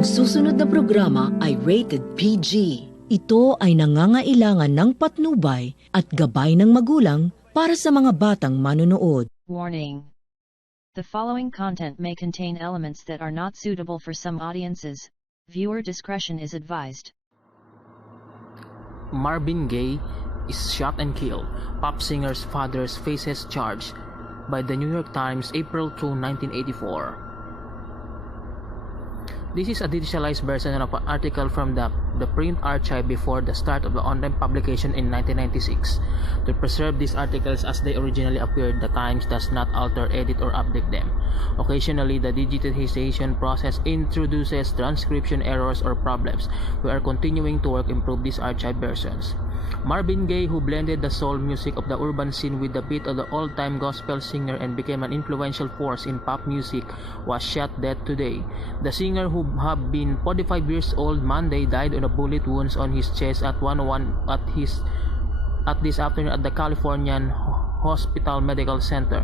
Ang susunod na programa ay rated PG. Ito ay nangangailangan ng patnubay at gabay ng magulang para sa mga batang manonood. Warning. The following content may contain elements that are not suitable for some audiences. Viewer discretion is advised. Marvin Gaye is shot and killed. Pop singer's father faces charge by the New York Times, April 2, 1984. This is a digitalized version of an article from the print archive before the start of the online publication in 1996. To preserve these articles as they originally appeared, the Times does not alter, edit, or update them. Occasionally, the digitization process introduces transcription errors or problems. We are continuing to work improve these archive versions. Marvin Gaye, who blended the soul music of the urban scene with the beat of the old-time gospel singer and became an influential force in pop music, was shot dead today. The singer, who had been 45 years old Monday, died of bullet wounds on his chest at 1:01 at this afternoon at the Californian Hospital Medical Center.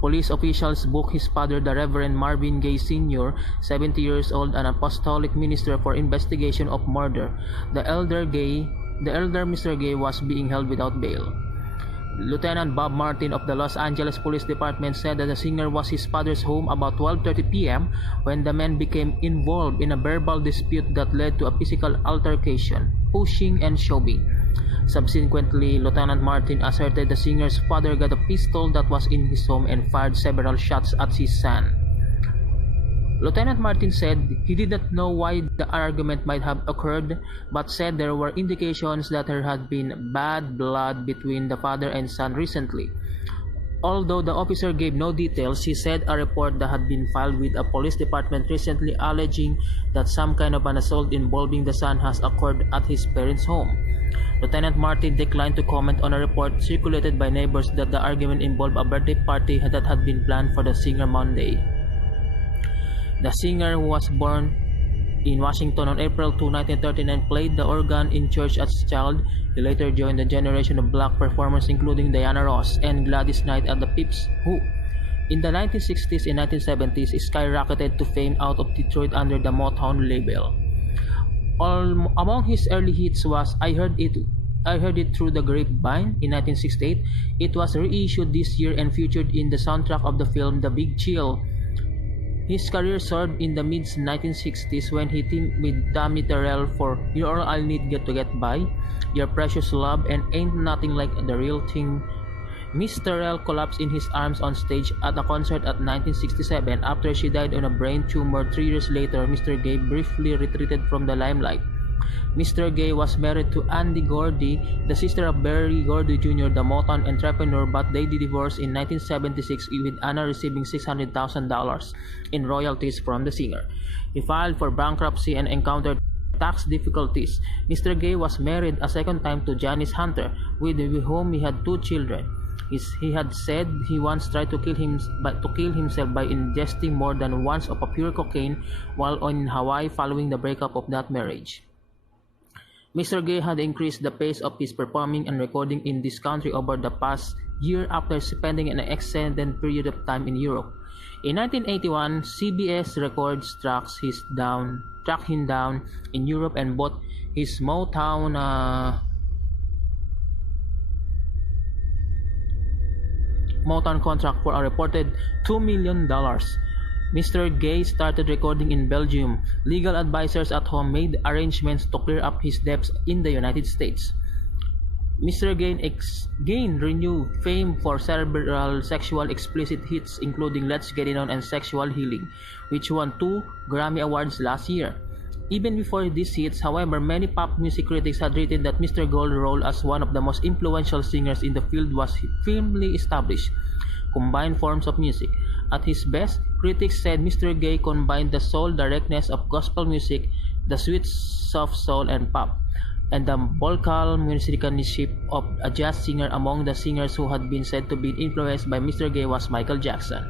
Police officials booked his father, the Reverend Marvin Gaye Sr., 70 years old, an apostolic minister, for investigation of murder. The elder Mr. Gaye was being held without bail. Lieutenant Bob Martin of the Los Angeles Police Department said that the singer was his father's home about 12:30 p.m. when the men became involved in a verbal dispute that led to a physical altercation, pushing and shoving. Subsequently, Lieutenant Martin asserted the singer's father got a pistol that was in his home and fired several shots at his son. Lieutenant Martin said he did not know why the argument might have occurred, but said there were indications that there had been bad blood between the father and son recently. Although the officer gave no details, he said a report that had been filed with a police department recently alleging that some kind of an assault involving the son has occurred at his parents' home. Lieutenant Martin declined to comment on a report circulated by neighbors that the argument involved a birthday party that had been planned for the singer Monday. The singer, who was born in Washington on April 2, 1939, played the organ in church as a child. He later joined a generation of black performers including Diana Ross and Gladys Knight at the Pips, who, in the 1960s and 1970s, skyrocketed to fame out of Detroit under the Motown label. Among his early hits was I Heard It Through the Grapevine in 1968. It was reissued this year and featured in the soundtrack of the film The Big Chill. His career soared in the mid-1960s when he teamed with Tammy Terrell for You're All I Need to Get By, Your Precious Love, and Ain't Nothing Like the Real Thing. Miss Terrell collapsed in his arms on stage at a concert at 1967 after she died on a brain tumor. 3 years later, Mr. Gaye briefly retreated from the limelight. Mr. Gaye was married to Andy Gordy, the sister of Berry Gordy Jr., the Motown entrepreneur, but they divorced in 1976 with Anna receiving $600,000 in royalties from the singer. He filed for bankruptcy and encountered tax difficulties. Mr. Gaye was married a second time to Janice Hunter, with whom he had 2 children. He had said he once tried to kill himself by ingesting more than once of a pure cocaine while in Hawaii following the breakup of that marriage. Mr. Gaye had increased the pace of his performing and recording in this country over the past year after spending an extended period of time in Europe. In 1981, CBS Records tracked him down in Europe and bought his Motown contract for a reported $2 million. Mr. Gaye started recording in Belgium. Legal advisors at home made arrangements to clear up his debts in the United States. Mr. Gaye gained renewed fame for several sexual explicit hits including Let's Get It On and Sexual Healing, which won 2 Grammy Awards last year. Even before these hits, however, many pop music critics had written that Mr. Gaye's role as one of the most influential singers in the field was firmly established. Combined forms of music. At his best, critics said Mr. Gaye combined the soul directness of gospel music, the sweet soft soul and pop, and the vocal musicianship of a jazz singer. Among the singers who had been said to be influenced by Mr. Gaye was Michael Jackson.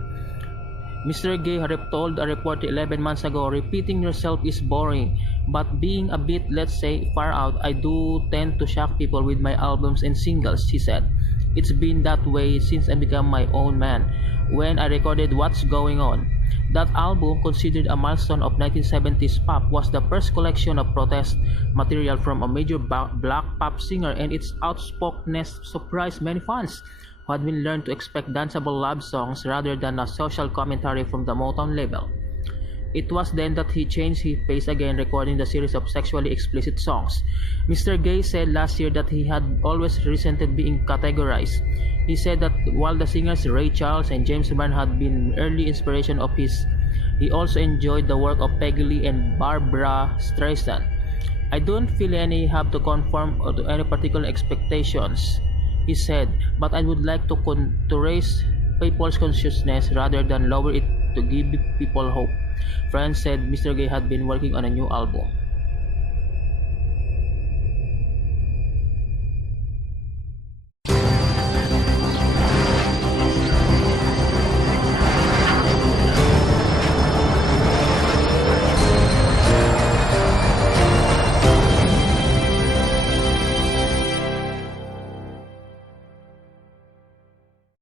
Mr. Gaye told a reporter 11 months ago, "Repeating yourself is boring, but being a bit, let's say, far out, I do tend to shock people with my albums and singles," he said. It's been that way since I became my own man, when I recorded What's Going On. That album, considered a milestone of 1970s pop, was the first collection of protest material from a major black pop singer, and its outspokenness surprised many fans who had been learned to expect danceable love songs rather than a social commentary from the Motown label. It was then that he changed his pace again, recording the series of sexually explicit songs. Mr. Gaye said last year that he had always resented being categorized. He said that while the singers Ray Charles and James Brown had been early inspiration of his, he also enjoyed the work of Peggy Lee and Barbra Streisand. I don't feel any have to conform to any particular expectations, he said, but I would like to raise people's consciousness rather than lower it to give people hope. Friends said Mr. Gaye had been working on a new album.